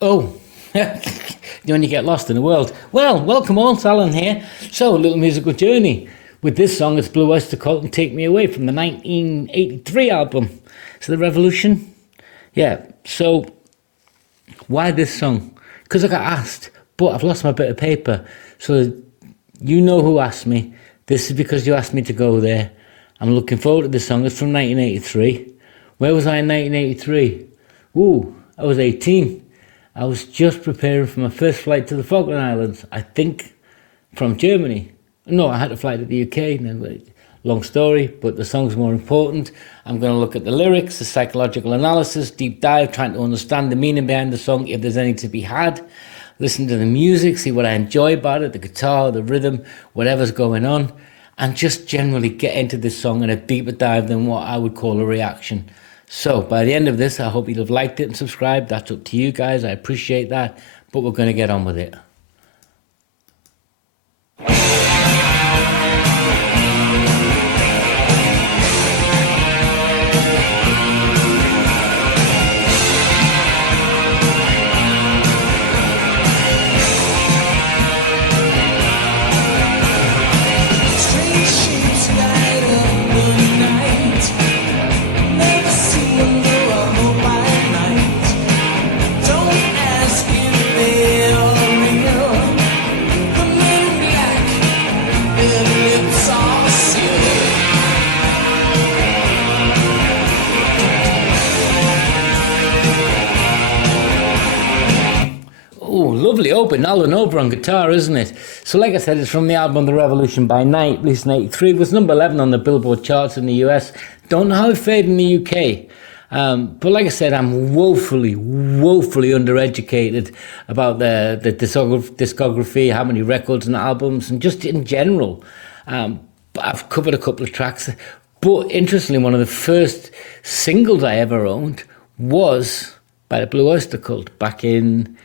Oh, when you get lost in the world. Well, welcome all, it's Alan here. So, a little musical journey. With this song, it's Blue Öyster Cult and Take Me Away from the 1983 album. So, The Revolution. Yeah, so, why this song? Because I got asked, but I've lost my bit of paper. So, you know who asked me. This is because you asked me to go there. I'm looking forward to this song. It's from 1983. Where was I in 1983? Ooh, I was 18. I was just preparing for my first flight to the Falkland Islands, I think, from Germany. No, I had to fly to the UK. Long story, but the song's more important. I'm going to look at the lyrics, the psychological analysis, deep dive, trying to understand the meaning behind the song, if there's any to be had. Listen to the music, see what I enjoy about it, the guitar, the rhythm, whatever's going on, and just generally get into this song in a deeper dive than what I would call a reaction. So by the end of this, I hope you'll have liked it and subscribed. That's up to you guys. I appreciate that, but we're going to get on with it. Lovely open, Alan over on guitar, isn't it? So like I said, it's from the album The Revolution by Night, released in 83. It was number 11 on the Billboard charts in the US. Don't know how it fared in the UK. But like I said, I'm woefully undereducated about the discography, how many records and albums, and just in general. But I've covered a couple of tracks. But interestingly, one of the first singles I ever owned was by the Blue Öyster Cult back in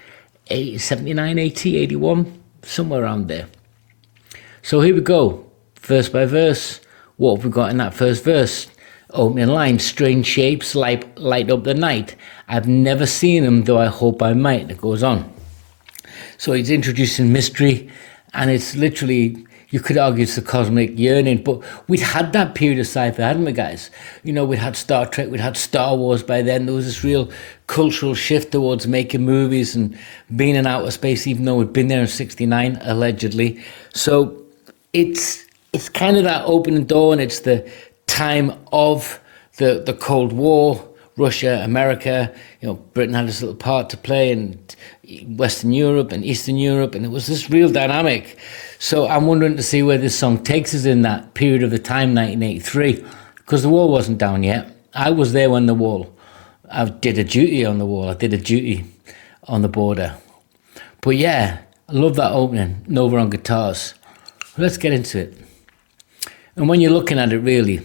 79, 80, 81, somewhere around there. So here we go, verse by verse. What have we got in that first verse? Opening line, strange shapes light up the night. I've never seen them, though I hope I might. It goes on. So he's introducing mystery, and it's literally, you could argue it's the cosmic yearning, but we'd had that period of sci-fi, hadn't we, guys? You know, we'd had Star Trek, we'd had Star Wars by then. There was this real cultural shift towards making movies and being in outer space, even though we'd been there in 69, allegedly. So it's kind of that opening door, and it's the time of the Cold War, Russia, America. You know, Britain had this little part to play in Western Europe and Eastern Europe, and it was this real dynamic. So I'm wondering to see where this song takes us in that period of the time, 1983, because the wall wasn't down yet. I was there when I did a duty on the wall. I did a duty on the border. But yeah, I love that opening, Nova on guitars. Let's get into it. And when you're looking at it, really,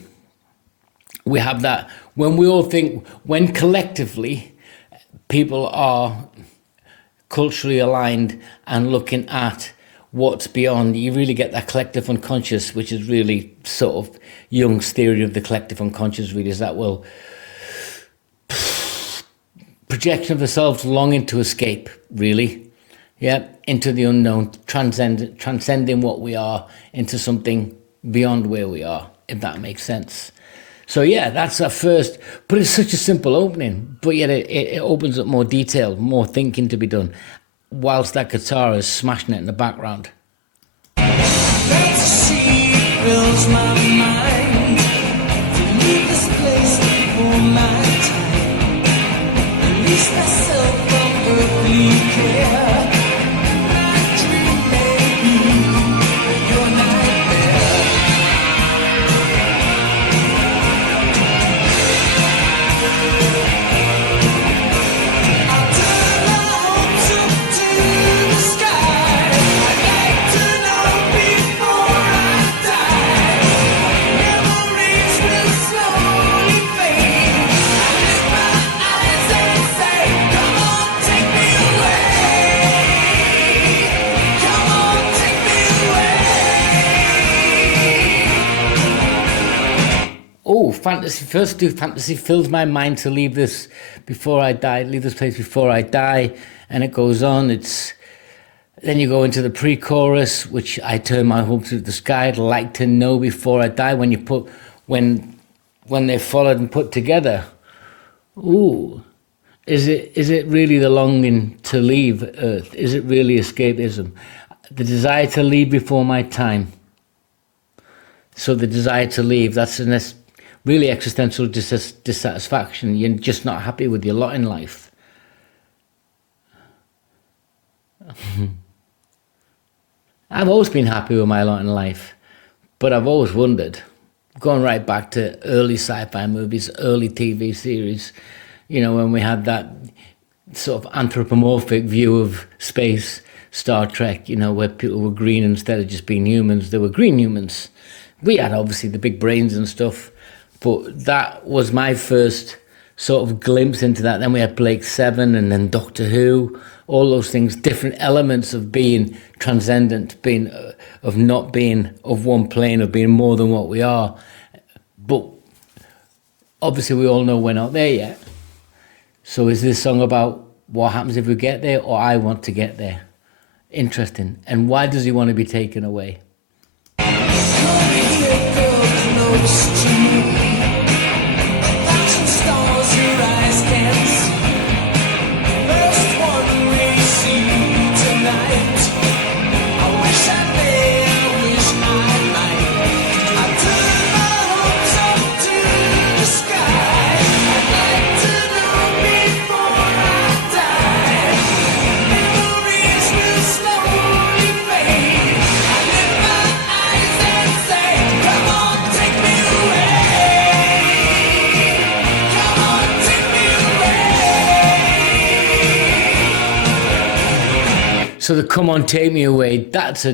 we have that, when we all think, when collectively people are culturally aligned and looking at what's beyond, you really get that collective unconscious, which is really sort of Jung's theory of the collective unconscious, really, is that, well, projection of the self longing to escape, really, yeah, into the unknown, transcending what we are into something beyond where we are, if that makes sense. So yeah, that's our first, but it's such a simple opening, but yet it opens up more detail, more thinking to be done, whilst that guitar is smashing it in the background. Fantasy fills my mind to leave this place before my time. Release myself from earthly care. My dream may be your nightmare. I'll turn my hopes up to the sky. I'd like to know before I die. Memories will slowly fade. I lift my eyes and say, fantasy, first do fantasy fills my mind to leave this before I die, leave this place before I die, and it goes on. Then you go into the pre-chorus, which I turn my hopes to the sky. I'd like to know before I die. When they're followed and put together. Ooh, is it really the longing to leave Earth? Is it really escapism? The desire to leave before my time. So the desire to leave, that's a really existential dissatisfaction. You're just not happy with your lot in life. I've always been happy with my lot in life, but I've always wondered, going right back to early sci-fi movies, early TV series, when we had that sort of anthropomorphic view of space, Star Trek, where people were green instead of just being humans. They were green humans. We had obviously the big brains and stuff, but that was my first sort of glimpse into that. Then we had Blake Seven and then Doctor Who, all those things, different elements of being transcendent, of not being of one plane, of being more than what we are. But obviously we all know we're not there yet. So is this song about what happens if we get there, or I want to get there? Interesting. And why does he want to be taken away? So the "Come on, take me away," that's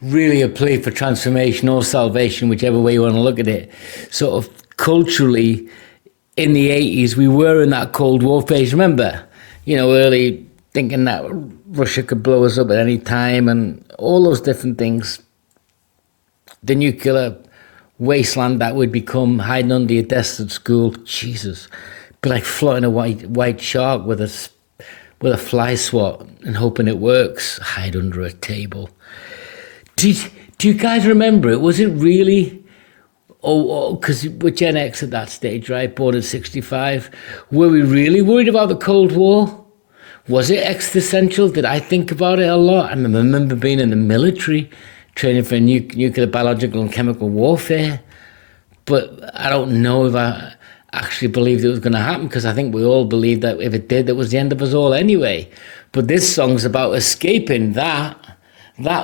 really a plea for transformation or salvation, whichever way you want to look at it. Sort of culturally, in the 80s, we were in that Cold War phase. Remember, early thinking that Russia could blow us up at any time and all those different things. The nuclear wasteland that would become, hiding under your desk at school. Jesus, be like floating a white shark with a fly swat and hoping it works. Hide under a table. Do you guys remember it? Was it really? Because we're Gen X at that stage, right? Born in 65. Were we really worried about the Cold War? Was it existential? Did I think about it a lot? I remember being in the military, training for nuclear, biological, and chemical warfare. But I don't know if I actually believed it was going to happen, because I think we all believed that if it did, that was the end of us all anyway. But this song's about escaping that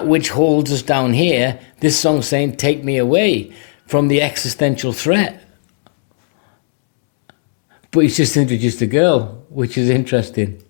which holds us down here. This song's saying, take me away from the existential threat. But he's just introduced a girl, which is interesting.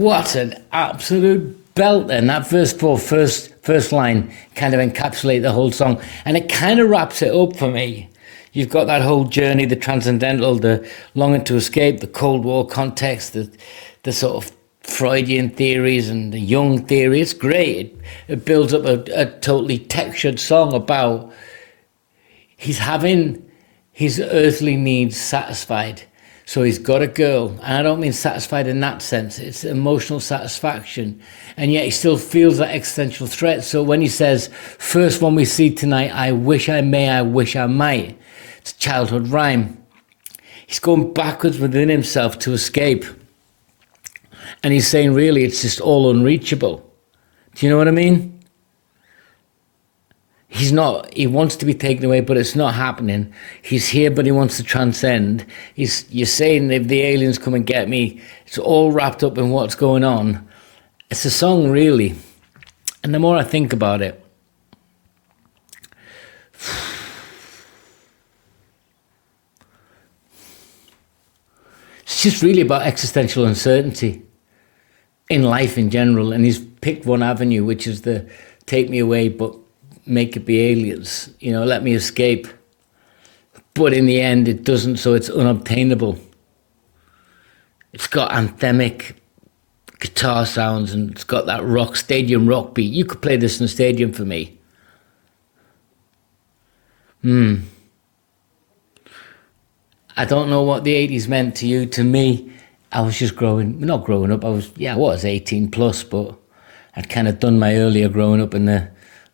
What an absolute belter. And that first line kind of encapsulate the whole song. And it kind of wraps it up for me. You've got that whole journey, the transcendental, the longing to escape, the Cold War context, the sort of Freudian theories and the Jung theory. It's great. It builds up a totally textured song about he's having his earthly needs satisfied. So he's got a girl, and I don't mean satisfied in that sense, it's emotional satisfaction. And yet he still feels that existential threat. So when he says, first one we see tonight, I wish I may, I wish I might. It's a childhood rhyme. He's going backwards within himself to escape. And he's saying, really, it's just all unreachable. Do you know what I mean? He wants to be taken away, but it's not happening. He's here, but he wants to transcend. You're saying if the aliens come and get me, it's all wrapped up in what's going on. It's a song, really. And the more I think about it, it's just really about existential uncertainty in life in general. And he's picked one avenue, which is the take me away, but make it be aliens, let me escape. But in the end, it doesn't, so it's unobtainable. It's got anthemic guitar sounds and it's got that stadium rock beat. You could play this in a stadium for me. I don't know what the 80s meant to you. To me, I was just not growing up. I was 18 plus, but I'd kind of done my earlier growing up in the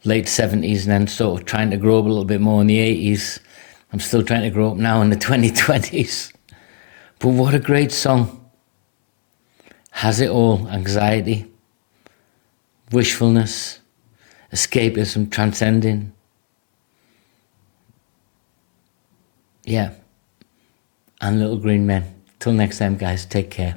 late 70s and then sort of trying to grow up a little bit more in the 80s. I'm still trying to grow up now in the 2020s. But what a great song. Has it all. Anxiety, wishfulness, escapism, transcending. Yeah. And Little Green Men. Till next time, guys, take care.